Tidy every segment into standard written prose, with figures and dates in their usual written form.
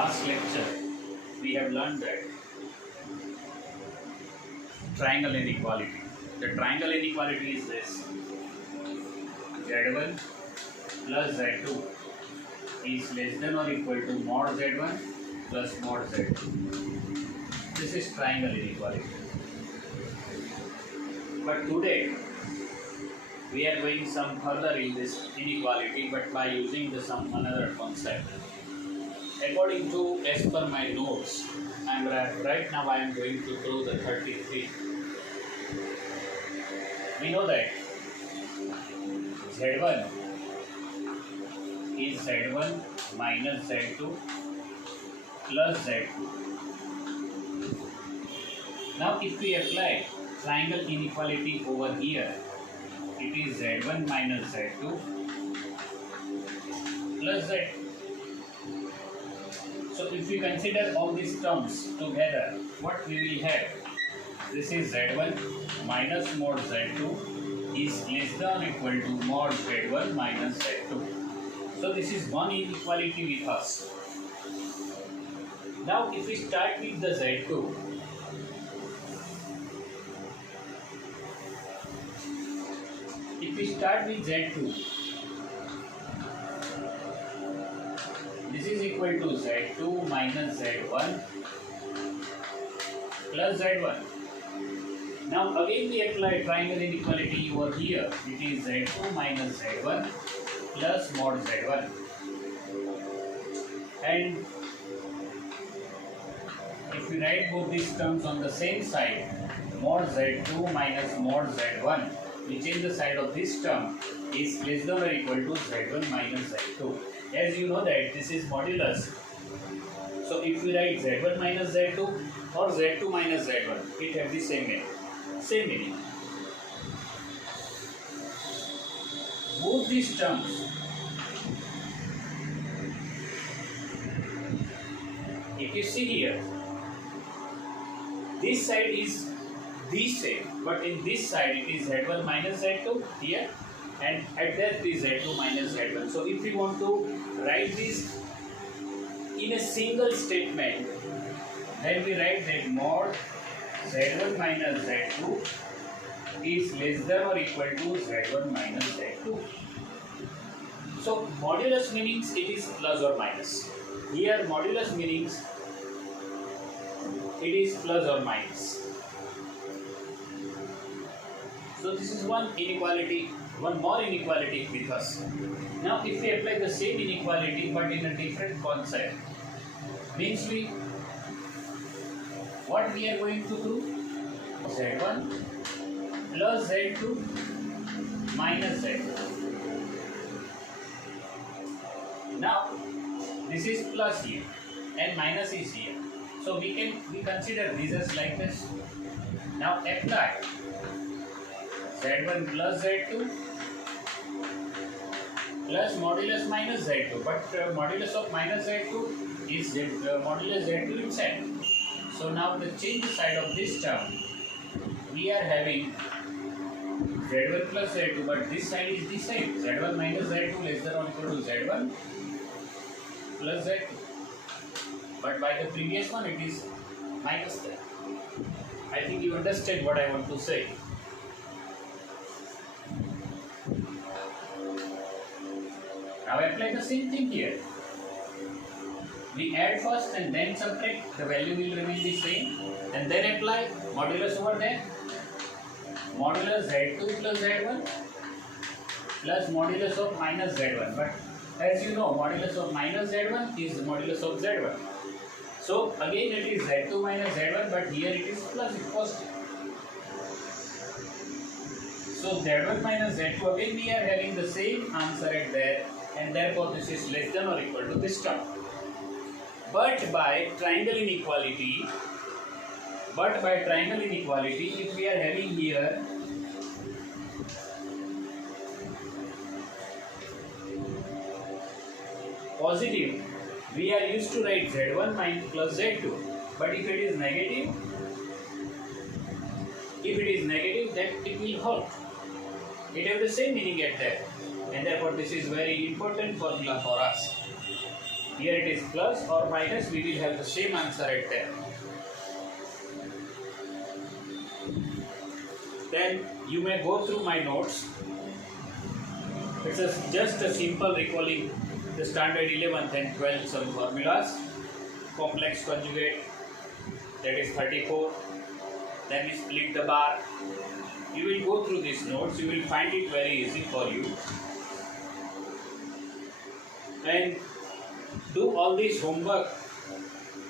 last lecture, we have learned that triangle inequality. The triangle inequality is this: Z1 plus Z2 is less than or equal to mod Z1 plus mod Z2. This is triangle inequality. But today, we are going some further in this inequality, but by using some another concept. According to, as per my notes, right now I am going to throw the 33. We know that Z1 is Z1 minus Z2 plus Z2. Now if we apply triangle inequality over here, it is Z1 minus Z2 plus Z2. So if we consider all these terms together, what we will have? This is Z1 minus mod Z2 is less than or equal to mod Z1 minus Z2. So this is one inequality with us. Now if we start with the Z2, if we start with Z2, this is equal to Z2 minus Z1 plus Z1. Now again we apply triangle inequality over here. It is Z2 minus Z1 plus mod Z1. And if we write both these terms on the same side, mod Z2 minus mod Z1, we change the side of this term, is less than or equal to Z1 minus Z2. As you know that this is modulus. So if we write Z1 minus Z2 or Z2 minus Z1, it has the same meaning. Both these terms, if you see here, this side is the same, but in this side it is Z1 minus Z2 here, and at that is Z2 minus Z1. So if we want to write this in a single statement, then we write that mod Z1 minus Z2 is less than or equal to Z1 minus Z2. So modulus meanings it is plus or minus. Here modulus meanings it is plus or minus. So this is one inequality, one more inequality with us. Now if we apply the same inequality but in a different concept, means what we are going to do? Z1 plus Z2 minus Z2. Now this is plus here and minus is here. So we consider this as like this. Now apply Z1 plus Z2 plus modulus minus Z2, but modulus of minus Z2 is modulus Z2 itself. So now the change side of this term, we are having Z1 plus Z2, but this side is the same. Z1 minus Z2 less than or equal to Z1 plus Z2. But by the previous one it is minus that. I think you understand what I want to say. Now apply the same thing here. We add first and then subtract, the value will remain the same, and then apply modulus over there. Modulus Z2 plus Z1 plus modulus of minus Z1. But as you know, modulus of minus Z1 is modulus of Z1. So again it is Z2 minus Z1, but here it is plus positive. So Z1 minus Z2, again we are having the same answer at there, and therefore this is less than or equal to this term. But by triangle inequality, if we are having here positive, we are used to write Z1 minus plus Z2. But if it is negative, then it will hold. It has the same meaning at that, and therefore this is very important formula for us. Here it is plus or minus, we will have the same answer at there. Then you may go through my notes. It's just a simple recalling the standard 11th and 12th some formulas. Complex conjugate, that is 34. Then we split the bar. You will go through these notes. You will find it very easy for you. And do all this homework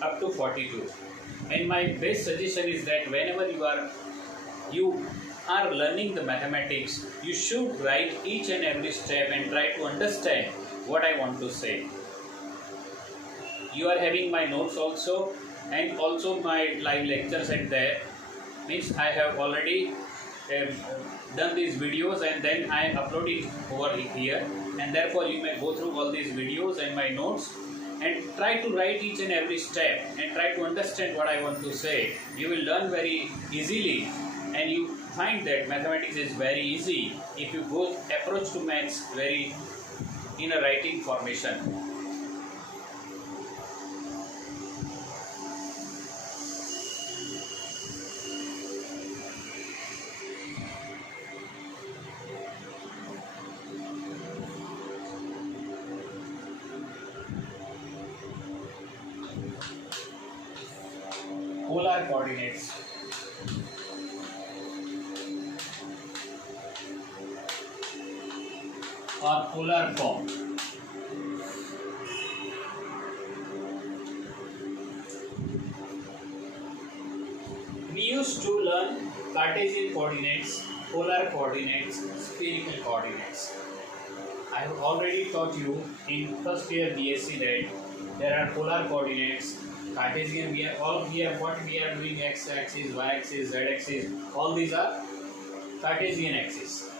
up to 42. And my best suggestion is that whenever you are learning the mathematics, you should write each and every step and try to understand what I want to say. You are having my notes also, and also my live lectures at there. Means I have already done these videos and then I upload it over here, and therefore you may go through all these videos and my notes and try to write each and every step and try to understand what I want to say. You will learn very easily, and you find that mathematics is very easy if you go approach to maths very in a writing formation. Polar coordinates. Or polar form. We used to learn Cartesian coordinates, polar coordinates, spherical coordinates. I have already taught you in first year BSc that there are polar coordinates, Cartesian. What we are doing, x-axis, y-axis, z-axis. All these are Cartesian axis.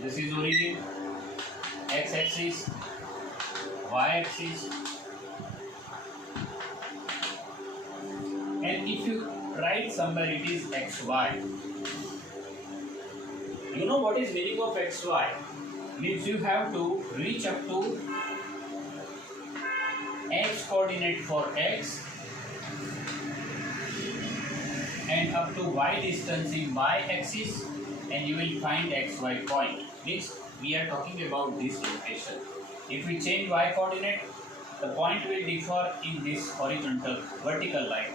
This is origin, x-axis, y-axis, and if you write somewhere it is xy. You know what is meaning of xy? Means you have to reach up to x coordinate for x and up to y distance in y-axis, and you will find xy point. Means we are talking about this location. If we change y coordinate, the point will differ in this vertical line.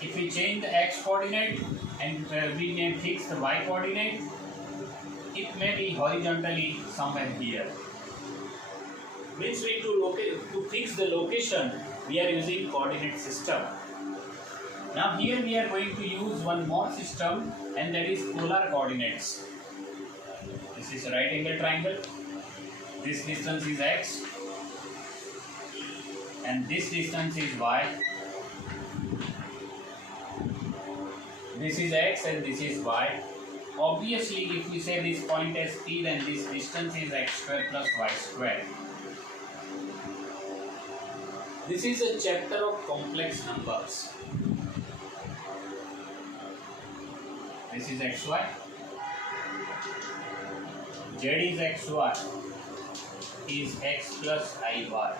If we change the x coordinate and we may fix the y coordinate, it may be horizontally somewhere here. Means to fix the location, we are using coordinate system. Now here we are going to use one more system, and that is polar coordinates. This is a right angle triangle. This distance is x and this distance is y. This is x and this is y. Obviously, if we say this point as P, then this distance is x square plus y square. This is a chapter of complex numbers. This is xy. Z is xy. Is x plus iy.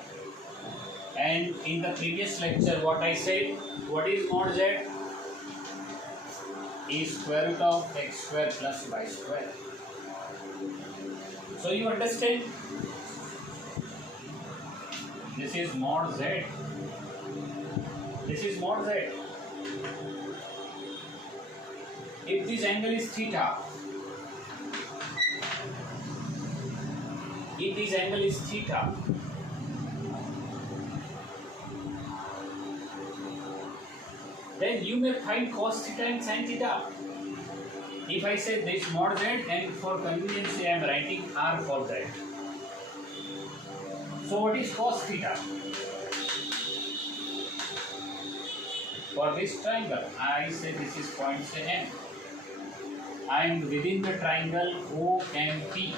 And in the previous lecture, what I said, what is mod z? Is square root of x square plus y square. So you understand? This is mod z. This is mod z. If this angle is theta, then you may find cos theta and sin theta. If I say this mod z, and for convenience I am writing r for that. So what is cos theta? For this triangle, I say this is point say M. I am within the triangle OMP.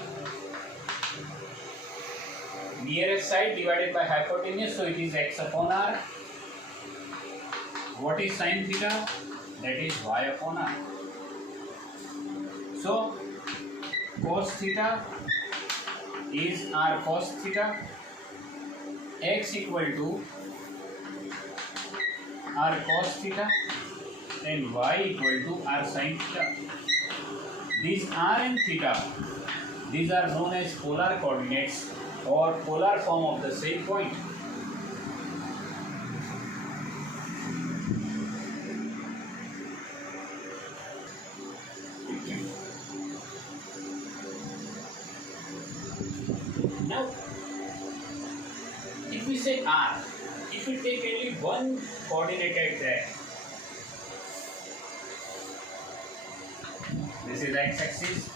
Nearest side divided by hypotenuse, so it is x upon r. What is sin theta? That is y upon r. So cos theta is r cos theta, x equal to r cos theta, and y equal to r sin theta. These r and theta, these are known as polar coordinates or polar form of the same point. Now, if we say r, if we take only one coordinate at that, this is x-axis,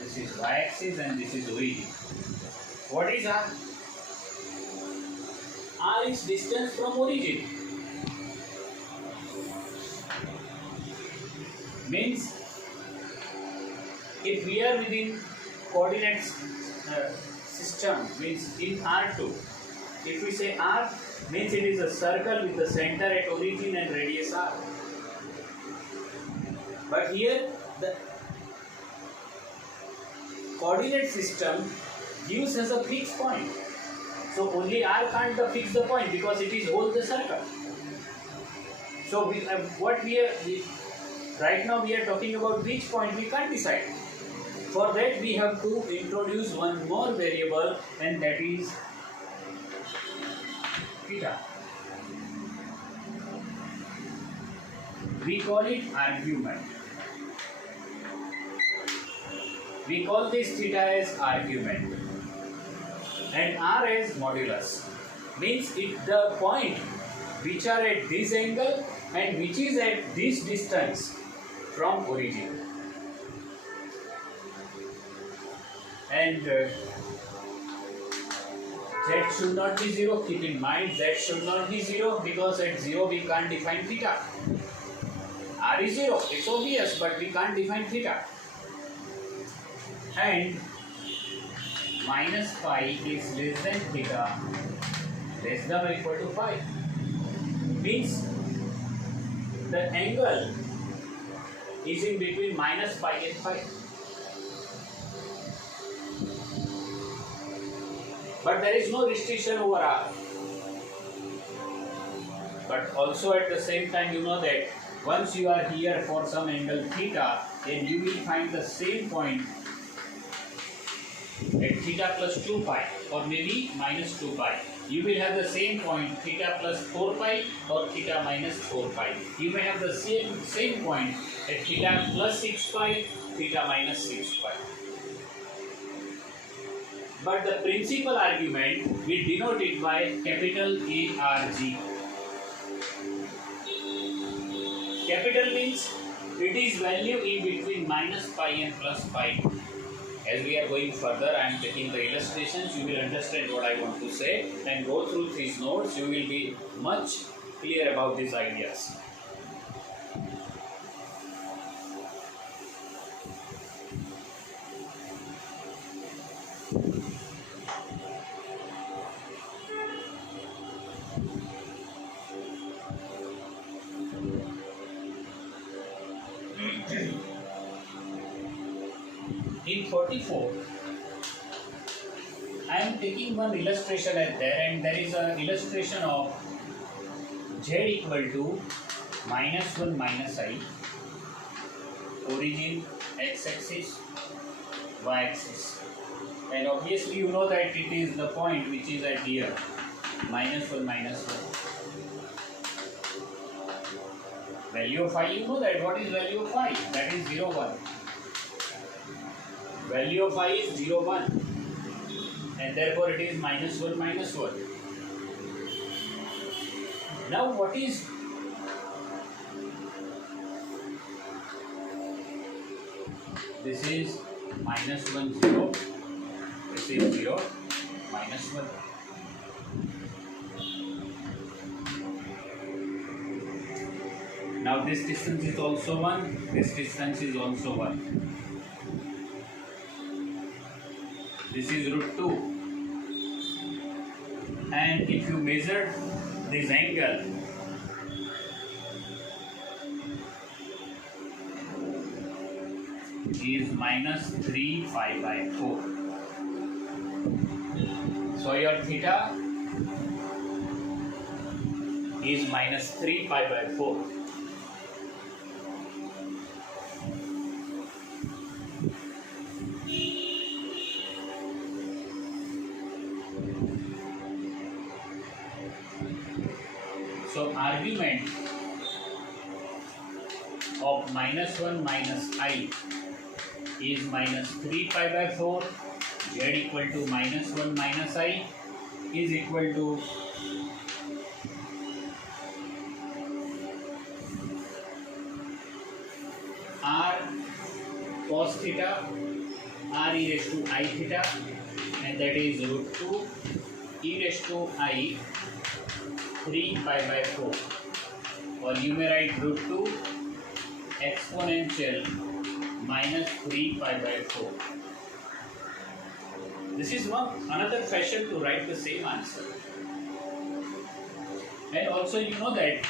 this is y-axis, and this is origin. What is r? R is distance from origin. Means, if we are within coordinates system, means in R2, if we say R, means it is a circle with the center at origin and radius r. But here the coordinate system gives us a fixed point. So only r can't fix the point because it is whole the circle. So right now we are talking about which point we can't decide. For that we have to introduce one more variable, and that is theta. We call it argument. We call this theta as argument and r as modulus. Means it the point which are at this angle and which is at this distance from origin. And z should not be 0. Keep in mind z should not be 0 because at 0 we can't define theta. R is 0, it's obvious, but we can't define theta. And minus pi is less than theta, less than or equal to pi. Means the angle is in between minus pi and pi. But there is no restriction over r. But also at the same time, you know that once you are here for some angle theta, then you will find the same point at theta plus 2 pi or maybe minus 2 pi. You will have the same point theta plus 4 pi or theta minus 4 pi. You may have the same point at theta plus 6 pi, theta minus 6 pi. But the principal argument we denote it by capital ARG. Capital means it is value in between minus pi and plus pi. As we are going further, I am taking the illustrations. You will understand what I want to say and go through these notes. You will be much clear about these ideas. In 44, I am taking one illustration at there, and there is an illustration of z equal to minus 1 minus I, origin x-axis, y-axis, and obviously you know that it is the point which is at here, minus 1 minus 1. Value of I, you know that. What is value of I? That is 0, 1. Value of I is 0, 1, and therefore it is minus 1 minus 1. Now what is this? Is minus 1 0, this is 0 minus 1. Now this distance is also 1, this distance is also 1. This is root 2, and if you measure this angle, is minus 3 pi by 4. So your theta is minus 3 pi by 4. So argument of minus 1 minus I is minus 3 pi by 4. Z equal to minus 1 minus I is equal to R cos theta R e raised to I theta, and that is root 2 e raised to I 3 pi by 4, or you may write root 2 exponential minus 3 pi by 4. This is another fashion to write the same answer. And also you know that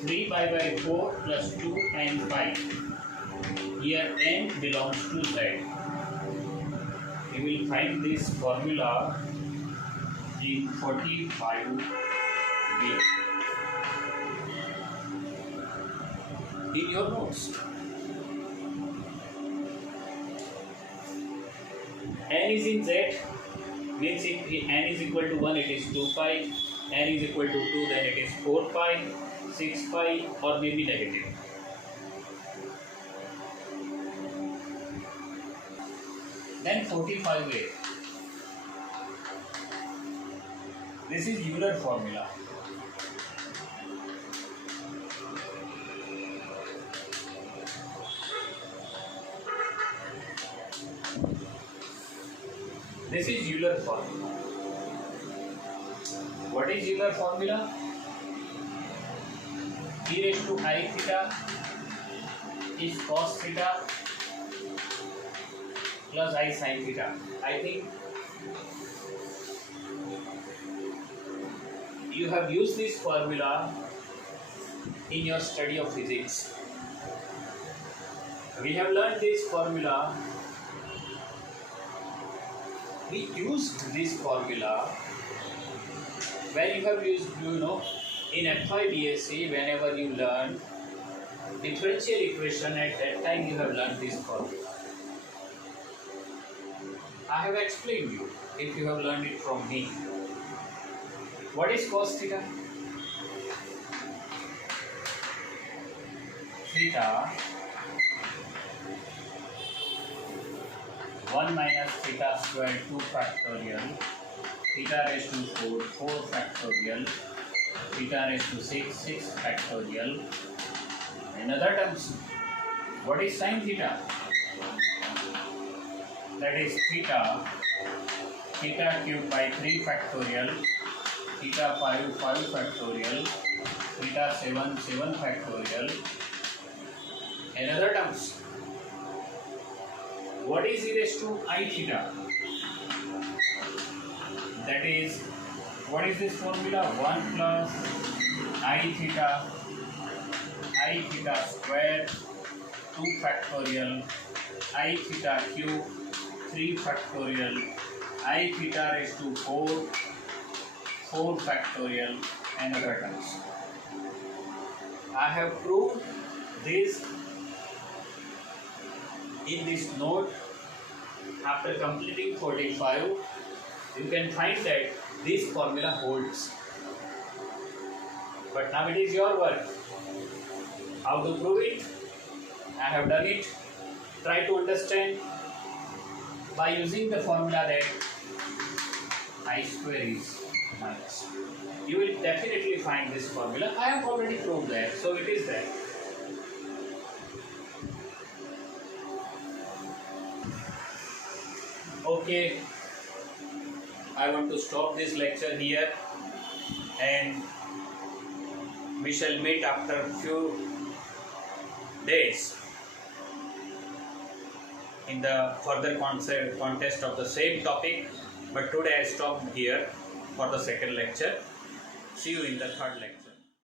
3 pi by 4 plus 2 and 5. Here n belongs to z. We will find this formula in 45b in your notes. N is in z, means if n is equal to 1 it is 2 pi, n is equal to 2 then it is 4 pi, 6 pi, or maybe negative. Then 45a. This is Euler formula. This is Euler formula. What is Euler formula? E raised to I theta is cos theta plus I sin theta. I think you have used this formula in your study of physics. We have learned this formula. We used this formula where you have used, in FI BSc, whenever you learn differential equation, at that time you have learned this formula. I have explained you if you have learned it from me. What is cos theta? Theta 1 minus theta squared 2 factorial, theta raised to 4, 4 factorial, theta raised to 6, 6 factorial. In other terms, what is sin theta? That is theta cubed by 3 factorial, theta 5, 5 factorial, theta 7, 7 factorial. In other terms, what is e raised to I theta? That is, what is this formula? 1 plus I theta square 2 factorial, I theta cube 3 factorial, I theta raised to 4 factorial, and other terms. I have proved this in this note. After completing 45, you can find that this formula holds. But now it is your work. How to prove it? I have done it. Try to understand by using the formula that I square is minus. You will definitely find this formula. I have already proved that, so it is there. Okay, I want to stop this lecture here, and we shall meet after few days in the further contest of the same topic. But today I stopped here for the second lecture. See you in the third lecture.